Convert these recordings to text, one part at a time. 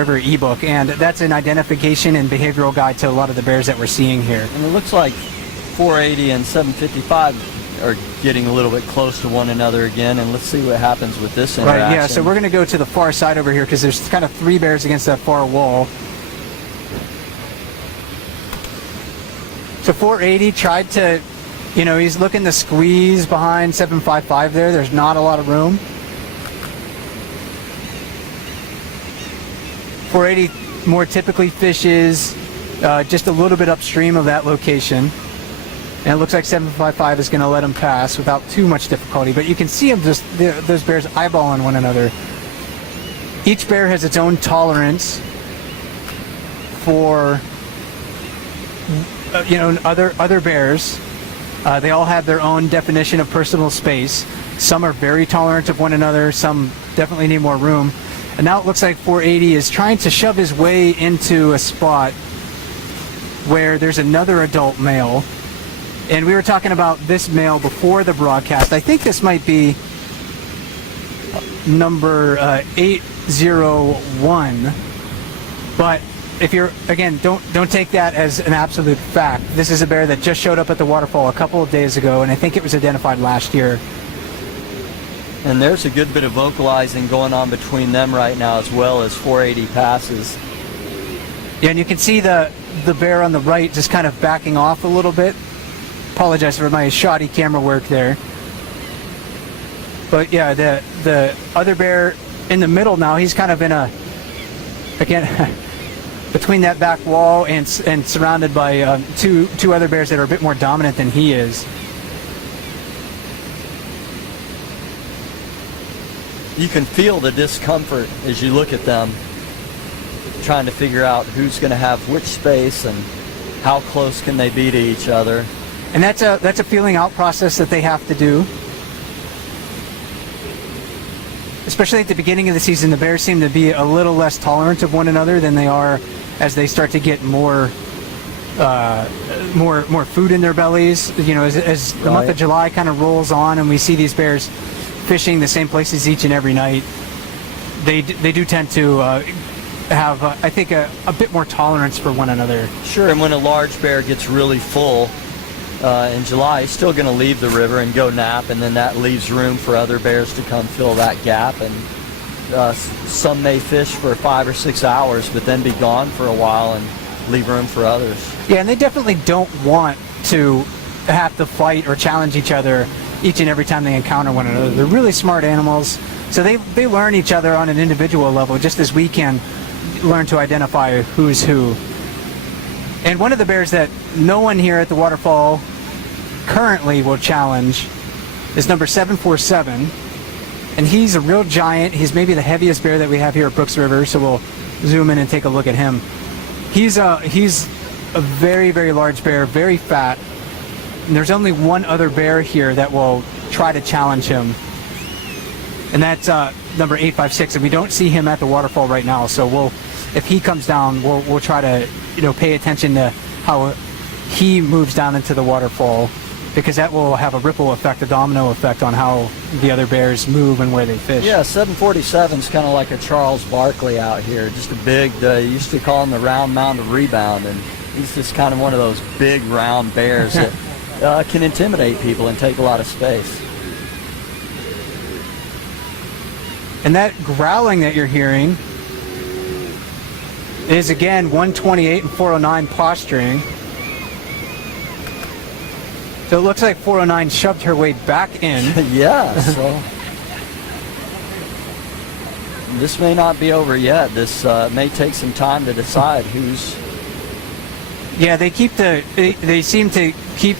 River ebook, and that's an identification and behavioral guide to a lot of the bears that we're seeing here. And it looks like 480 and 755 are getting a little bit close to one another again, and let's see what happens with this interaction. Right, yeah, so we're going to go to the far side over here because there's kind of 3 bears against that far wall. So 480 tried to, you know, he's looking to squeeze behind 755 there. There's not a lot of room. 480 more typically fishes just a little bit upstream of that location. And it looks like 755 is going to let him pass without too much difficulty. But you can see them just, those bears eyeballing one another. Each bear has its own tolerance for, you know, other bears. They all have their own definition of personal space. Some are very tolerant of one another. Some definitely need more room. And now it looks like 480 is trying to shove his way into a spot where there's another adult male. And we were talking about this male before the broadcast. I think this might be number 801. But if you're, again, don't take that as an absolute fact. This is a bear that just showed up at the waterfall a couple of days ago, and I think it was identified last year. And there's a good bit of vocalizing going on between them right now, as well as 480 passes. Yeah, and you can see the bear on the right just kind of backing off a little bit. Apologize for my shoddy camera work there. But yeah, the other bear in the middle now, he's kind of in a, again, between that back wall and surrounded by two other bears that are a bit more dominant than he is. You can feel the discomfort as you look at them, trying to figure out who's going to have which space and how close can they be to each other. And that's a feeling out process that they have to do. Especially at the beginning of the season, the bears seem to be a little less tolerant of one another than they are as they start to get more food in their bellies. You know, as the month of July kind of rolls on and we see these bears fishing the same places each and every night, they do tend to have, I think, a bit more tolerance for one another. Sure, and when a large bear gets really full in July, he's still going to leave the river and go nap, and then that leaves room for other bears to come fill that gap. And some may fish for 5 or 6 hours, but then be gone for a while and leave room for others. Yeah, and they definitely don't want to have to fight or challenge each other each and every time they encounter one another. They're really smart animals, so they learn each other on an individual level, just as we can learn to identify who's who. And one of the bears that no one here at the waterfall currently will challenge is number 747, and he's a real giant. He's maybe the heaviest bear that we have here at Brooks River, so we'll zoom in and take a look at him. He's a very, very large bear, very fat. And there's only one other bear here that will try to challenge him, and that's number 856. And we don't see him at the waterfall right now, so if he comes down, we'll try to, you know, pay attention to how he moves down into the waterfall, because that will have a ripple effect, a domino effect on how the other bears move and where they fish. Yeah, 747's kind of like a Charles Barkley out here, just a big, they used to call him the round mound of rebound, and he's just kind of one of those big round bears that can intimidate people and take a lot of space. And that growling that you're hearing is, again, 128 and 409 posturing. So it looks like 409 shoved her way back in. Yeah, so this may not be over yet. This may take some time to decide who's... Yeah, they seem to keep,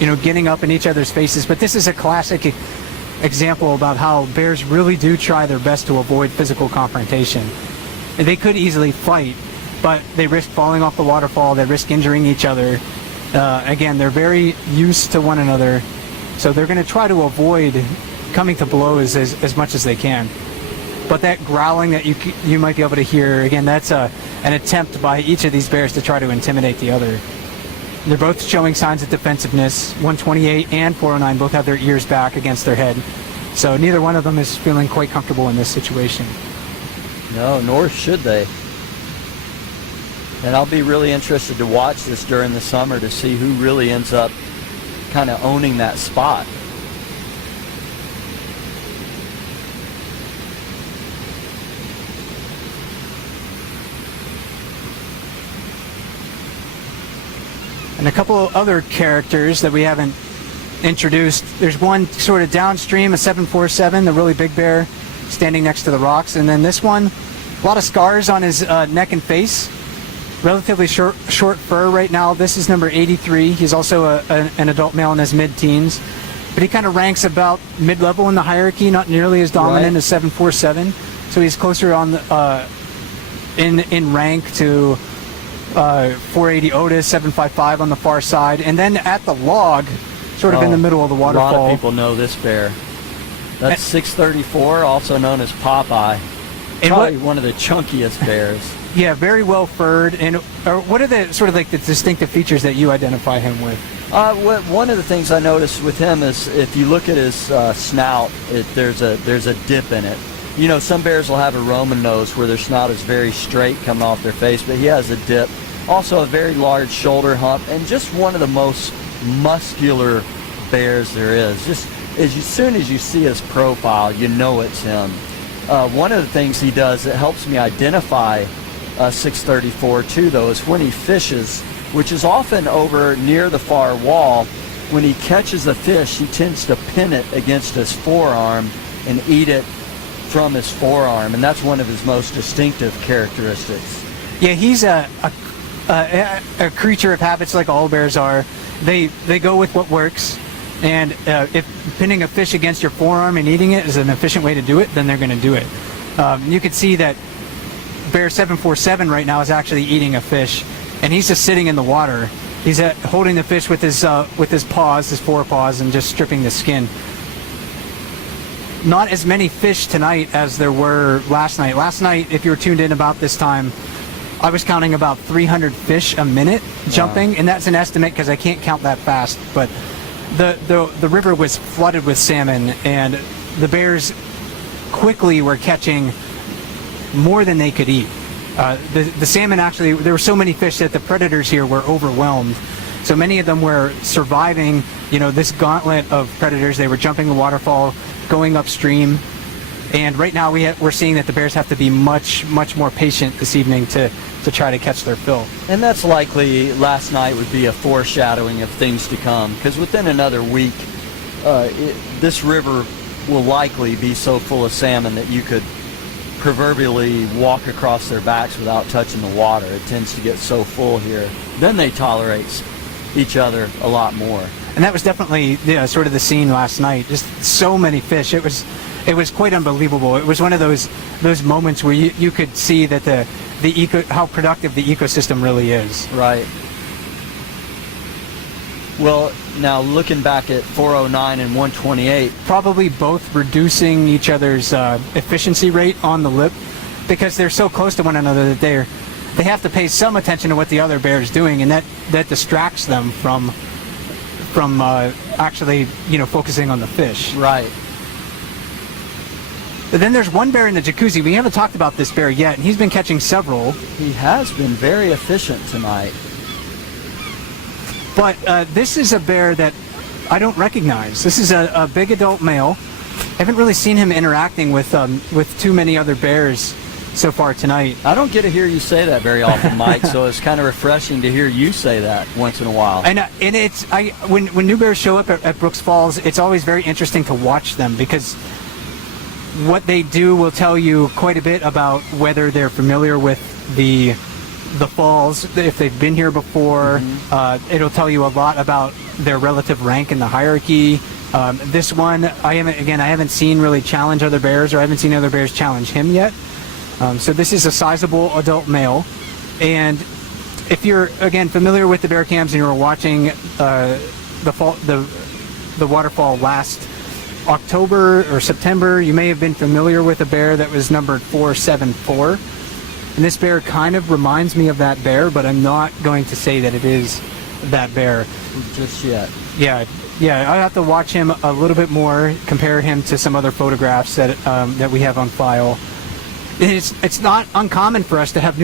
you know, getting up in each other's faces, but this is a classic example about how bears really do try their best to avoid physical confrontation. And they could easily fight, but they risk falling off the waterfall, they risk injuring each other. Again, they're very used to one another, so they're going to try to avoid coming to blows as much as they can. But that growling that you might be able to hear, again, that's an attempt by each of these bears to try to intimidate the other. They're both showing signs of defensiveness. 128 and 409 both have their ears back against their head, so neither one of them is feeling quite comfortable in this situation. No, nor should they. And I'll be really interested to watch this during the summer to see who really ends up kind of owning that spot. And a couple of other characters that we haven't introduced. There's one sort of downstream, a 747, the really big bear standing next to the rocks. And then this one, a lot of scars on his neck and face. Relatively short fur right now. This is number 83. He's also an adult male in his mid-teens. But he kind of ranks about mid-level in the hierarchy, not nearly as dominant as 747. So he's closer on the, in rank to 480 Otis, 755 on the far side. And then at the log, sort of in the middle of the waterfall. A lot of people know this bear. That's 634, also known as Popeye. Probably one of the chunkiest bears. Yeah, very well furred. And what are the sort of like the distinctive features that you identify him with? One of the things I noticed with him is if you look at his snout, there's a dip in it. You know, some bears will have a Roman nose where their snout is very straight coming off their face, but he has a dip. Also a very large shoulder hump, and just one of the most muscular bears there is. Just as soon as you see his profile, you know it's him. One of the things he does that helps me identify 634 too, though, is when he fishes, which is often over near the far wall. When he catches a fish, he tends to pin it against his forearm and eat it from his forearm, and that's one of his most distinctive characteristics. Yeah, he's a creature of habits, like all bears are. They go with what works, and if pinning a fish against your forearm and eating it is an efficient way to do it, then they're going to do it. You can see that bear 747 right now is actually eating a fish, and he's just sitting in the water. He's holding the fish with his paws, his forepaws, and just stripping the skin. Not as many fish tonight as there were last night. Last night, if you were tuned in about this time, I was counting about 300 fish a minute jumping, and that's an estimate because I can't count that fast. But the river was flooded with salmon, and the bears quickly were catching more than they could eat. The salmon actually, there were so many fish that the predators here were overwhelmed. So many of them were surviving, you know, this gauntlet of predators. They were jumping the waterfall, going upstream. And right now we're seeing that the bears have to be much more patient this evening to try to catch their fill. And that's likely, last night would be a foreshadowing of things to come, because within another week, this river will likely be so full of salmon that you could proverbially walk across their backs without touching the water. It tends to get so full here. Then they tolerate each other a lot more. And that was definitely sort of the scene last night. Just so many fish. It was quite unbelievable. It was one of those moments where you could see that how productive the ecosystem really is. Right. Well, now looking back at 409 and 128, probably both reducing each other's efficiency rate on the lip, because they're so close to one another that they have to pay some attention to what the other bear is doing, and that distracts them from actually, you know, focusing on the fish. Right. But then there's one bear in the jacuzzi. We haven't talked about this bear yet, and he's been catching several. He has been very efficient tonight. But this is a bear that I don't recognize. This is a big adult male. I haven't really seen him interacting with too many other bears so far tonight. I don't get to hear you say that very often, Mike, so it's kind of refreshing to hear you say that once in a while. And when new bears show up at Brooks Falls, it's always very interesting to watch them, because what they do will tell you quite a bit about whether they're familiar with the falls, if they've been here before. It'll tell you a lot about their relative rank in the hierarchy. This one, I haven't seen really challenge other bears, or I haven't seen other bears challenge him yet. So this is a sizable adult male. And if you're, again, familiar with the bear cams and you were watching the waterfall last October or September, you may have been familiar with a bear that was numbered 474. And this bear kind of reminds me of that bear, but I'm not going to say that it is that bear just yet. Yeah, I have to watch him a little bit more, compare him to some other photographs that we have on file. It's not uncommon for us to have new